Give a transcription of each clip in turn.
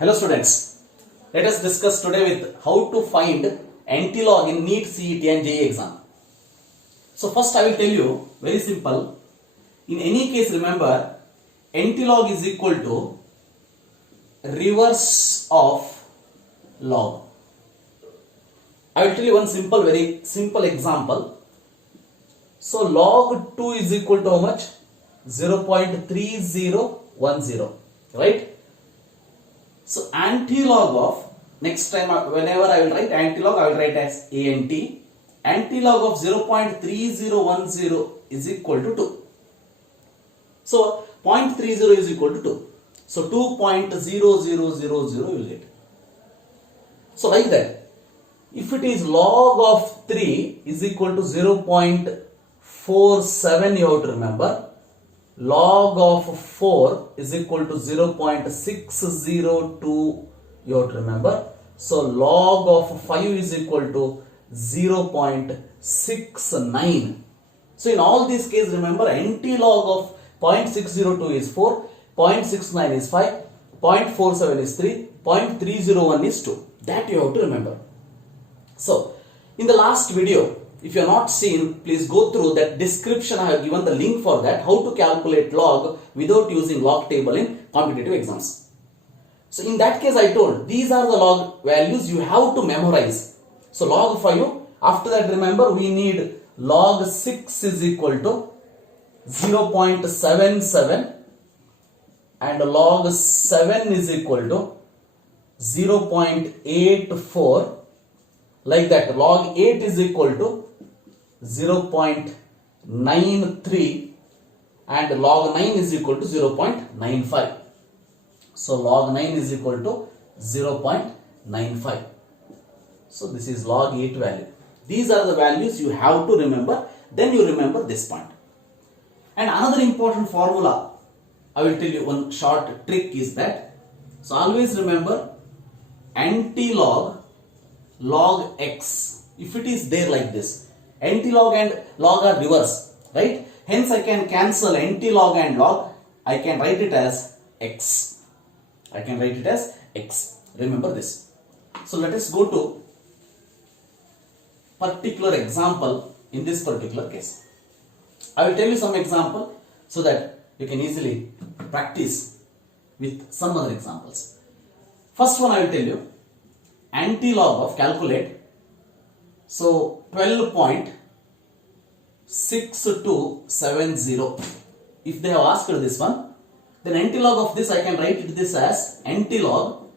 Hello students, let us discuss today with how to find antilog in NEET, CET and JEE exam. So first I will tell you, very simple, in any case remember antilog is equal to reverse of log. I will tell you one simple, very simple example. So log 2 is equal to how much? 0.3010, right? So antilog of, next time whenever I will write antilog, I will write as ANT. Antilog of 0.3010 is equal to 2. So 0.30 is equal to 2. So 2.0000 you will get. So like that. If it is log of 3 is equal to 0.47, you have to remember. Log of 4 is equal to 0.602, you have to remember. So log of 5 is equal to 0.69. So in all these cases, remember antilog of 0.602 is 4, 0.69 is 5, 0.47 is 3, 0.301 is 2. That you have to remember. So in the last video, if you have not seen, please go through that description. I have given the link for that, how to calculate log without using log table in competitive exams. So in that case I told, these are the log values you have to memorize. So log 5, after that remember we need log 6 is equal to 0.77 and log 7 is equal to 0.84. Like that, log 8 is equal to 0.93 and log 9 is equal to 0.95. So log 9 is equal to 0.95. So this is log 8 value. These are the values you have to remember. Then you remember this point. And another important formula, I will tell you one short trick is that. So always remember antilog log x, if it is there like this, antilog and log are reverse, right? Hence I can cancel antilog and log. I can write it as x. I can write it as x. Remember this. So let us go to particular example in this particular case. I will tell you some example so that you can easily practice with some other examples. First one I will tell you, antilog of calculate. So 12.6270. If they have asked this one, then antilog of this I can write this as antilog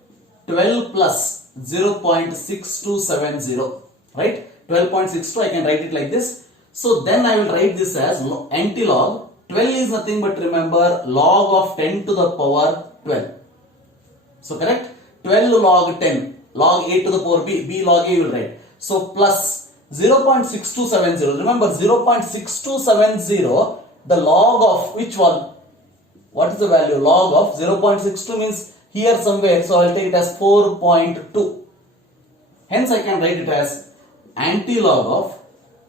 12 plus 0.6270. Right? 12.62 I can write it like this. So then I will write this as antilog 12 is nothing but remember log of 10 to the power 12. So correct? 12 log 10. Log a to the power b log a you will write. So plus 0.6270. Remember 0.6270, the log of which one? What is the value? Log of 0.62 means here somewhere. So I will take it as 4.2. Hence I can write it as antilog of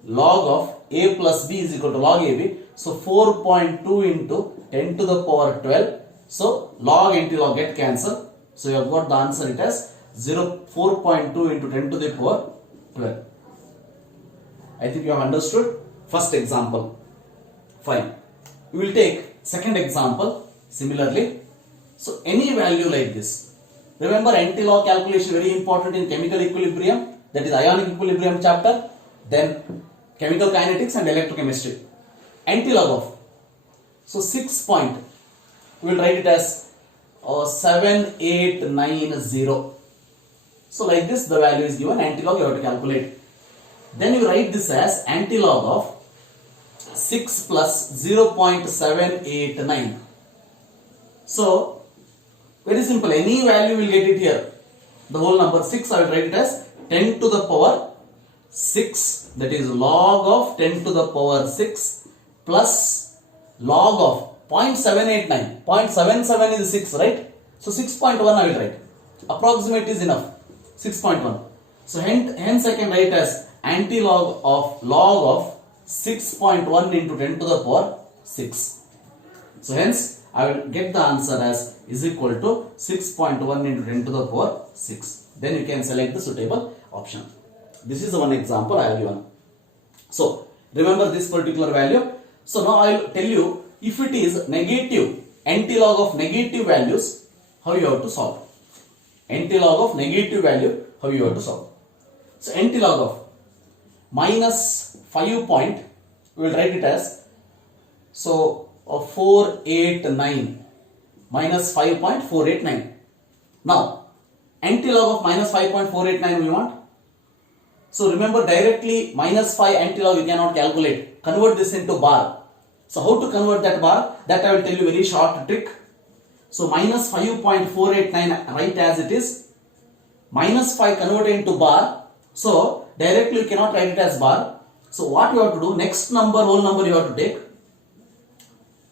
log of a plus b is equal to log ab. So 4.2 into 10 to the power 12. So log antilog get cancelled. So you have got the answer it as 4.2 into 10 to the power 12. I think you have understood first example. Fine. We will take second example similarly. So any value like this. Remember antilog calculation very important in chemical equilibrium, that is ionic equilibrium chapter, then chemical kinetics and electrochemistry. Antilog of. So 6 point. We will write it as 7890. So like this the value is given, antilog you have to calculate. Then you write this as antilog of 6 plus 0.789. So very simple, any value will get it here. The whole number 6 I will write it as 10 to the power 6, that is log of 10 to the power 6 plus log of 0.789. 0.77 is 6, right? So 6.1 I will write. Approximate is enough. 6.1. So hence I can write as antilog of log of 6.1 into 10 to the power 6. So hence I will get the answer as is equal to 6.1 into 10 to the power 6. Then you can select the suitable option. This is one example I have given. So remember this particular value. So now I will tell you, if it is negative, antilog of negative values, how you have to solve. Antilog of negative value, how you have to solve. So antilog of minus 5 point, we will write it as, so 489 minus 5.489. Now antilog of minus 5.489 we want. So remember, directly minus 5 antilog you cannot calculate. Convert this into bar. So how to convert that bar? That I will tell you very short trick. So minus 5.489 write as it is. Minus 5 converted into bar. So directly you cannot write it as bar. So what you have to do? Next number, whole number you have to take.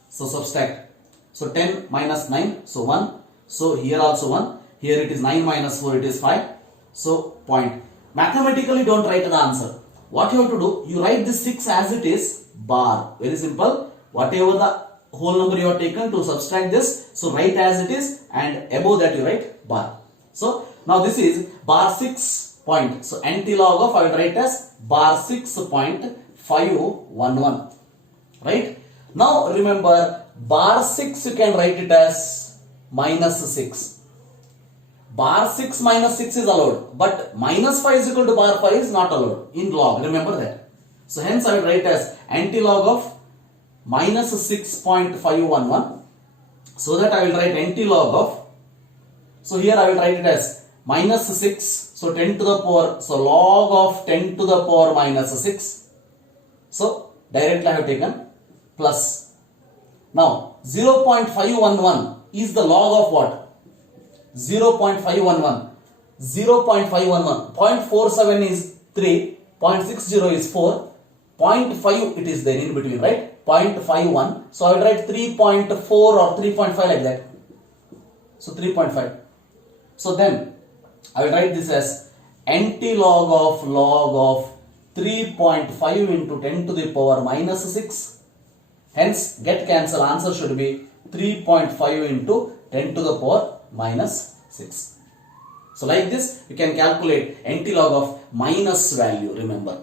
So subtract. So 10 minus 9. So 1. So here also 1. Here it is 9 minus 4. It is 5. So point. Mathematically don't write the answer. What you have to do? You write this 6 as it is, bar. Very simple. Whatever the whole number you have taken, to subtract this, so write as it is, and above that you write bar. So now this is bar 6 point. So antilog of I will write as bar 6.511. Right? Now remember, bar 6 you can write it as minus 6. Bar 6 minus 6 is allowed, but minus 5 is equal to bar 5 is not allowed in log. Remember that. So hence I will write as antilog of minus 6.511. So that I will write antilog of, so here I will write it as minus 6. So 10 to the power, so log of 10 to the power minus 6. So directly I have taken plus. Now 0.511 is the log of what? 0.511. 0.511. 0.47 is 3. 0.60 is 4. 0.5 it is there in between, right? 0.51. So I will write 3.4 or 3.5 like that. So 3.5. So then I will write this as antilog of log of 3.5 into 10 to the power minus 6. Hence get cancel, answer should be 3.5 into 10 to the power minus 6. So like this you can calculate antilog of minus value, remember.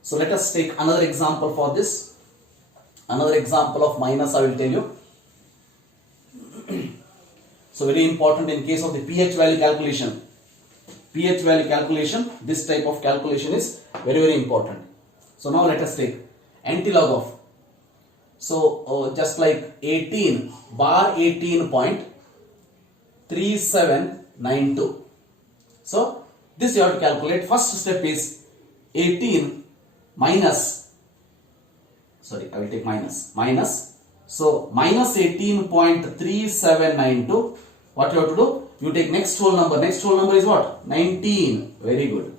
So let us take another example for this. Another example of minus I will tell you. So very important in case of the pH value calculation. pH value calculation, this type of calculation is very, very important. So now let us take antilog of, so just like 18, bar 18.3792. So this you have to calculate. First step is 18 minus, sorry, I will take minus. So minus 18.3792. What you have to do? You take next whole number. Next whole number is what? 19. Very good.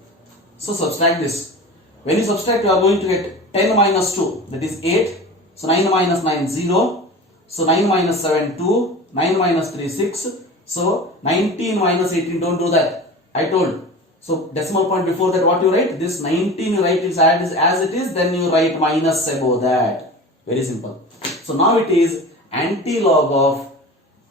So subtract this. When you subtract, you are going to get 10 minus 2. That is 8. So 9 minus 9, 0. So 9 minus 7, 2. 9 minus 3, 6. So 19 minus 18. Don't do that. I told. So decimal point before that, what you write? This 19 you write is as it is. Then you write minus above that. Very simple. So now it is antilog of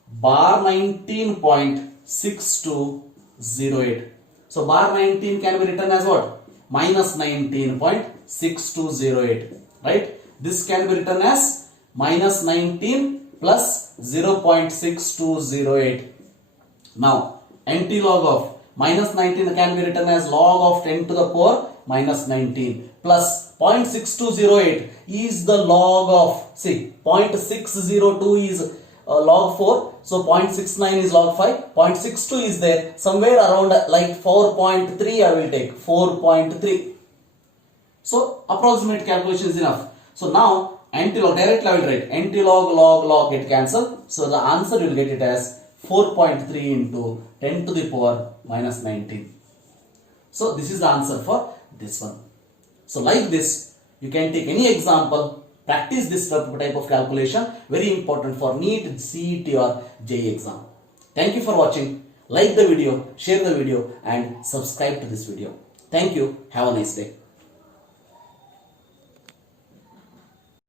bar 19.6208. So bar 19 can be written as what? Minus 19.6208. Right? This can be written as minus 19 plus 0.6208. Now antilog of minus 19 can be written as log of 10 to the power minus 19 plus 0.6208 is the log of, see, 0.602 is log 4. So 0.69 is log 5. 0.62 is there. Somewhere around like 4.3 I will take. 4.3. So approximate calculation is enough. So now antilog, directly I will write antilog log get cancelled. So the answer you will get it as 4.3 into 10 to the power minus 19. So this is the answer for this one. So like this, you can take any example, practice this type of calculation, very important for NEET, CET or JEE exam. Thank you for watching. Like the video, share the video and subscribe to this video. Thank you. Have a nice day.